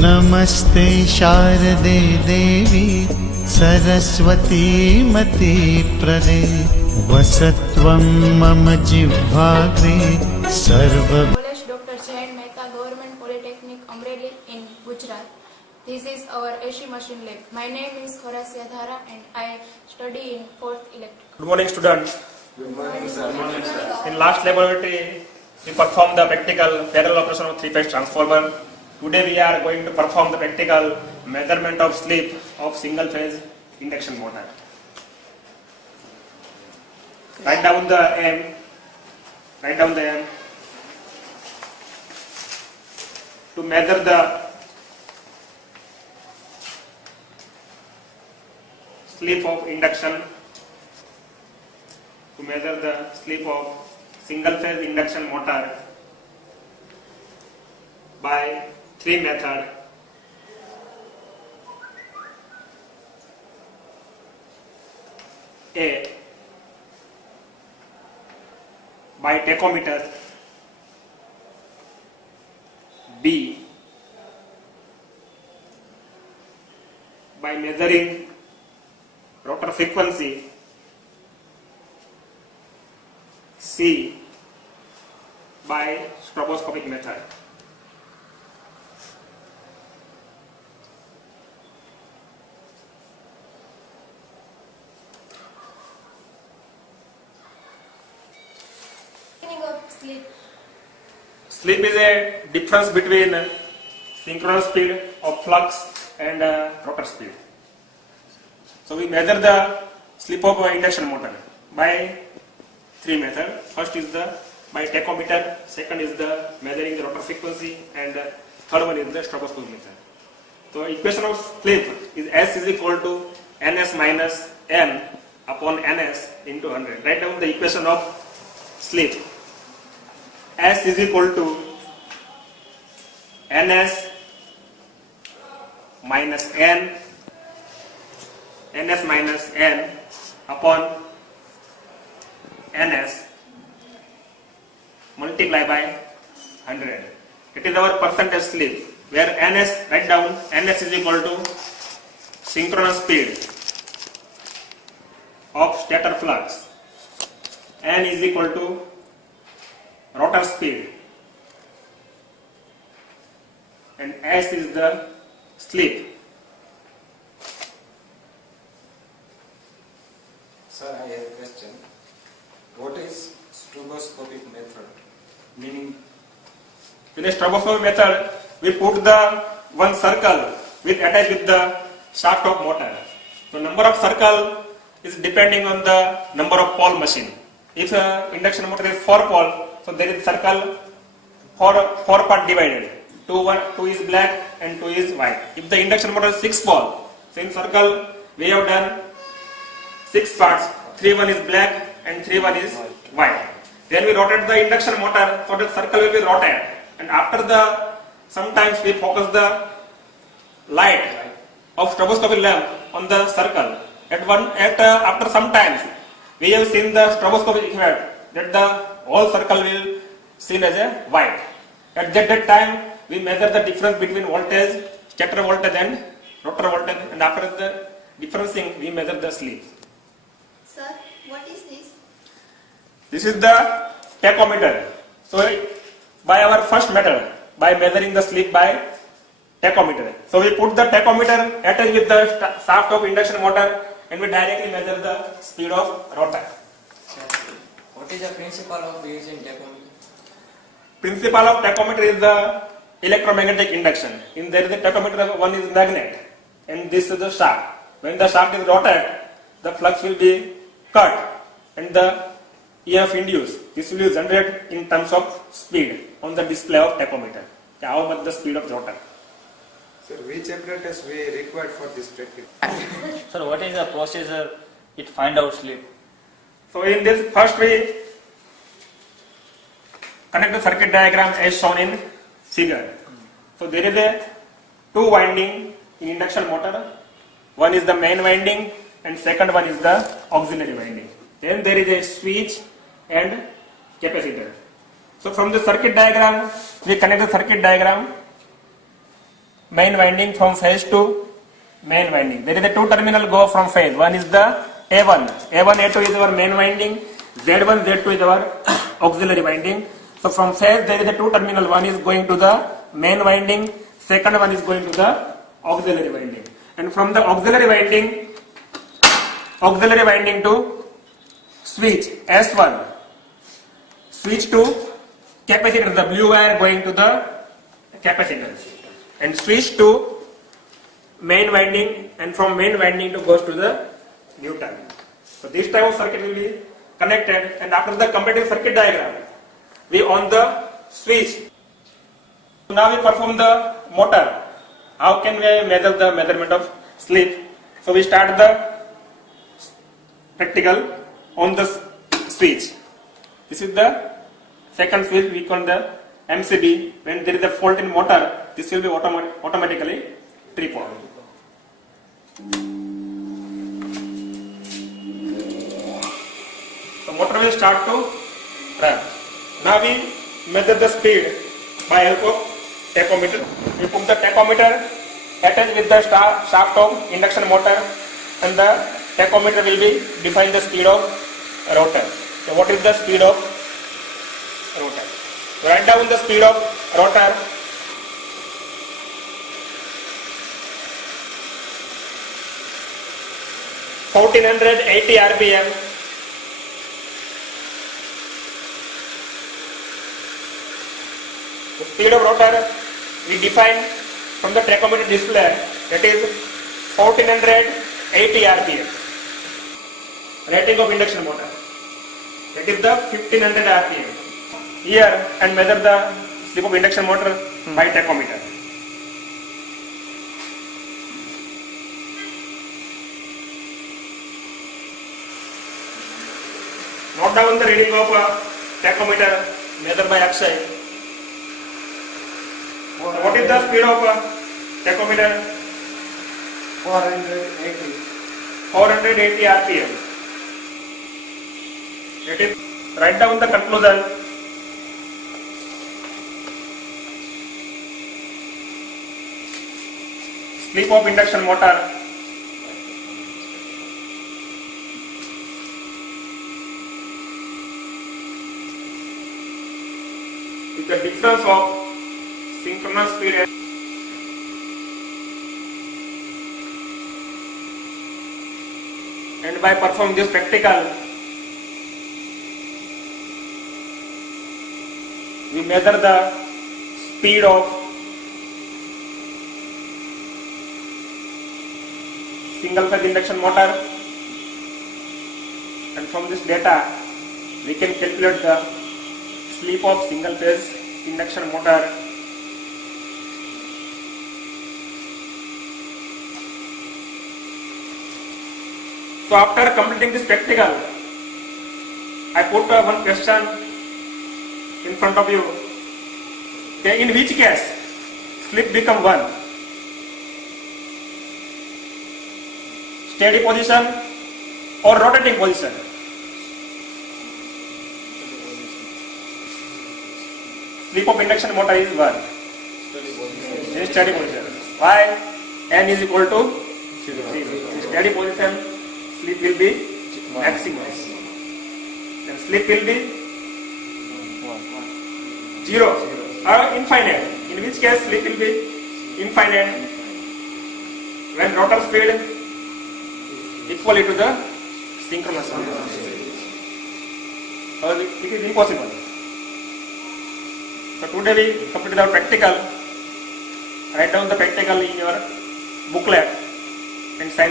नमस्ते शारदे देवी सरस्वती मति प्रदे वसत्वं मम जिह्वाग्रे सर्व College Dr. Jain Mehta Government Polytechnic Amreli in Gujarat. This is our AC machine lab. My name is Khorasya Dhara and I study in 4th electrical. Good morning, students. Good morning, sir. Good morning, sir. In last laboratory, we performed the practical parallel operation of three-phase transformer. Today we are going to perform the practical measurement of slip of single-phase induction motor. Write down the M. Write down the M. To measure the slip of induction. To measure the slip of single-phase induction motor by three methods. A. By tachometer. B. By measuring rotor frequency. C. By stroboscopic method. Meaning of slip. Slip is a difference between synchronous speed of flux and rotor speed. So we measure the slip of induction motor by three methods. First is the by tachometer, second is the measuring the rotor frequency, and third one is the stroboscopic method. So equation of slip is S is equal to Ns minus N upon Ns into 100. Write down the equation of slip. S is equal to Ns minus N, Ns minus N upon Ns multiply by 100. It is our percentage slip, where Ns, write down, Ns is equal to synchronous speed of stator flux, N is equal to rotor speed, and S is the slip. Sir, I have a question. What is stroboscopic method? Meaning, In a stroboscopic method, we put the one circle with attached with the shaft of motor. So number of circle is depending on the number of pole machine. If induction motor is 4 pole, so there is circle four part divided. Two is black and 2 is white. If the induction motor is 6 pole, so in circle we have done 6 parts. 1 is black and 1 is white. Then we rotate the induction motor, so the circle will be rotated. And after the, sometimes we focus the light of stroboscopic lamp on the circle. After some times, we have seen the stroboscopic effect that the whole circle will seen as a white. At that time, we measure the difference between voltage, stator voltage and rotor voltage, and after the differencing, we measure the slip. Sir, what is this? This is the tachometer. So, by our first method, by measuring the slip by tachometer. So, we put the tachometer attached with the shaft of induction motor and we directly measure the speed of rotor. What is the principle of using tachometer? Principle of tachometer is the electromagnetic induction. In there is a tachometer, one is magnet and this is the shaft. When the shaft is rotated, the flux will be cut and the EMF induced. This will be generated in terms of speed on the display of tachometer. How much the speed of rotor. sir, which apparatus we required for this practice? Sir, what is the procedure it find out slip? So in this first we connect the circuit diagram as shown in figure. So there is a 2 winding in induction motor. One is the main winding and second one is the auxiliary winding. Then there is a switch and capacitor. So from the circuit diagram, we connect the circuit diagram main winding from phase to main winding. There is a two terminal go from phase. One is the A1. A1, A2 is our main winding. Z1, Z2 is our auxiliary winding. So from phase there is a two terminal. One is going to the main winding. Second one is going to the auxiliary winding. And from the auxiliary winding to switch S1. Switch to capacitor. The blue wire going to the capacitor. And switch to main winding, and from main winding to goes to the neutral. So this type of circuit will be connected, and after the completed circuit diagram, we on the switch. So now we perform the motor. How can we measure the measurement of slip? So we start the practical on the switch. This is the second switch. We call the MCB. When there is a fault in motor, this will be automatically trip on. So motor will start to run. Now we measure the speed by help of tachometer. We put the tachometer attached with the shaft of induction motor, and the tachometer will be define the speed of rotor. So what is the speed of rotor? Write down the speed of rotor. (1480 RPM). The speed of rotor we define from the tachometer display, that is 1480 RPM. Rating of induction motor, that is the 1500 RPM. Here and measure the slip of induction motor by tachometer. Note down the reading of tachometer measured by Akshay. What is the speed of tachometer? 480 RPM. It is. Write down the conclusion. Slip of induction motor. Is the difference of synchronous speed and by performing this practical, we measure the speed of single phase induction motor, and from this data we can calculate the slip of single phase induction motor. So after completing this practical, I put one question in front of you. Okay, in which case slip become 1? Steady position or rotating position? Slip of induction motor is 1. In steady position. Why? N is equal to 0. In steady position, slip will be maximum. And slip will be 0 or infinite. In which case slip will be infinite when rotor speed equal to the synchronous speed. Or it is impossible. So today we completed our practical. Write down the practical in your booklet and sign.